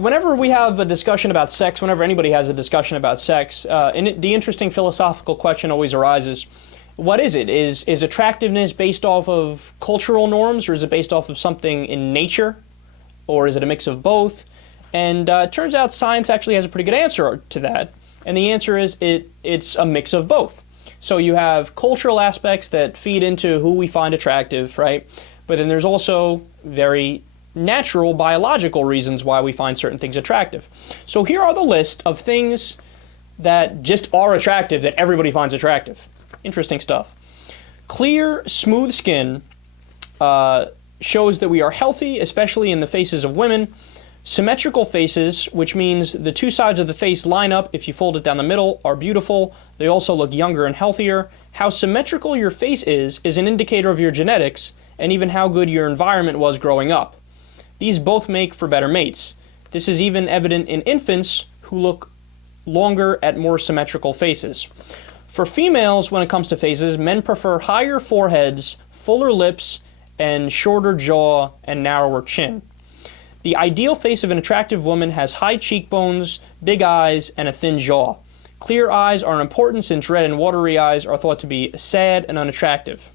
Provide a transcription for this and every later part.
whenever we have a discussion about sex, whenever anybody has a discussion about sex, the interesting philosophical question always arises. What is it? Is attractiveness based off of cultural norms, or is it based off of something in nature? Or is it a mix of both? And it turns out science actually has a pretty good answer to that. And the answer is it's a mix of both. So you have cultural aspects that feed into who we find attractive, right? But then there's also very natural biological reasons why we find certain things attractive. So here are the list of things that just are attractive, that everybody finds attractive. Interesting stuff. Clear, smooth skin shows that we are healthy, especially in the faces of women. Symmetrical faces, which means the two sides of the face line up if you fold it down the middle, are beautiful. They also look younger and healthier. How symmetrical your face is an indicator of your genetics and even how good your environment was growing up. These both make for better mates. This is even evident in infants who look longer at more symmetrical faces. For females, when it comes to faces, men prefer higher foreheads, fuller lips, and shorter jaw and narrower chin. The ideal face of an attractive woman has high cheekbones, big eyes, and a thin jaw. Clear eyes are important since red and watery eyes are thought to be sad and unattractive.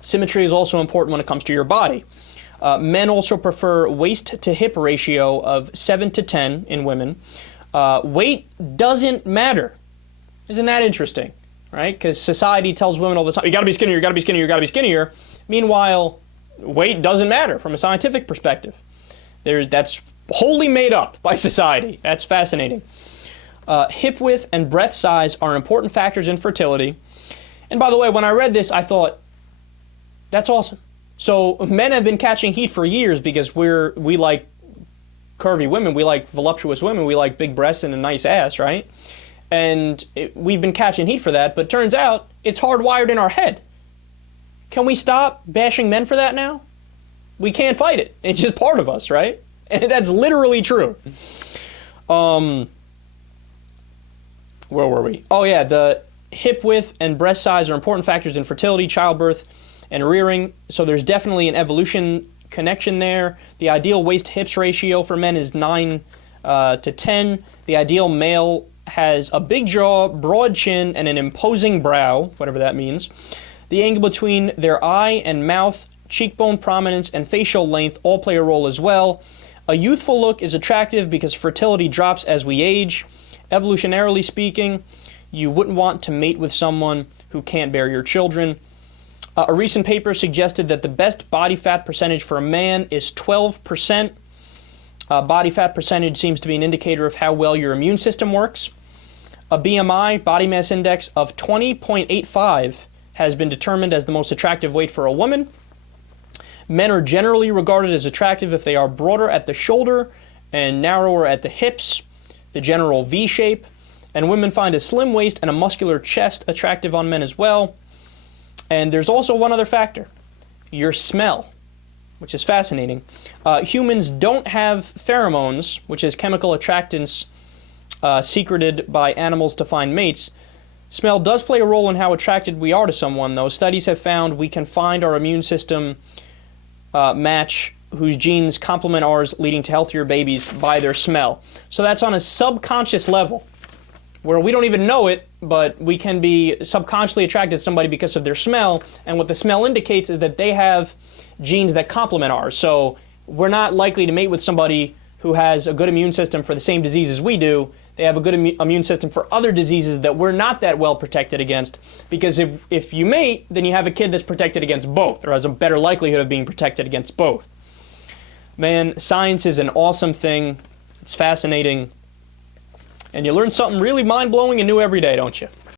Symmetry is also important when it comes to your body. Men also prefer waist to hip ratio of 7 to 10 in women. Weight doesn't matter. Isn't that interesting? Right? Because society tells women all the time, you gotta be skinnier, you gotta be skinnier, you gotta be skinnier. Meanwhile, weight doesn't matter from a scientific perspective. That's wholly made up by society. That's fascinating. Hip width and breast size are important factors in fertility. And by the way, when I read this, I thought, that's awesome. So men have been catching heat for years because we like curvy women, we like voluptuous women, we like big breasts and a nice ass, right? And we've been catching heat for that, but turns out it's hardwired in our head. Can we stop bashing men for that now? We can't fight it. It's just part of us, right? And that's literally true. Where were we? Oh yeah, the hip width and breast size are important factors in fertility, childbirth, and rearing. So there's definitely an evolution connection there. The ideal waist-hips ratio for men is 9 to 10. The ideal male has a big jaw, broad chin, and an imposing brow, whatever that means. The angle between their eye and mouth, cheekbone prominence, and facial length all play a role as well. A youthful look is attractive because fertility drops as we age. Evolutionarily speaking, you wouldn't want to mate with someone who can't bear your children. A recent paper suggested that the best body fat percentage for a man is 12%. Body fat percentage seems to be an indicator of how well your immune system works. A BMI, body mass index, of 20.85 has been determined as the most attractive weight for a woman. Men are generally regarded as attractive if they are broader at the shoulder and narrower at the hips, the general V shape, and women find a slim waist and a muscular chest attractive on men as well. And there's also one other factor, your smell, which is fascinating. Humans don't have pheromones, which is chemical attractants secreted by animals to find mates. Smell does play a role in how attracted we are to someone, though. Studies have found we can find our immune system match whose genes complement ours, leading to healthier babies by their smell. So that's on a subconscious level, where we don't even know it, but we can be subconsciously attracted to somebody because of their smell, and what the smell indicates is that they have genes that complement ours. So we're not likely to mate with somebody who has a good immune system for the same diseases we do. They have a good immune system for other diseases that we're not that well protected against, because if you mate, then you have a kid that's protected against both, or has a better likelihood of being protected against both. Man, science is an awesome thing. It's fascinating. And you learn something really mind-blowing and new every day, don't you?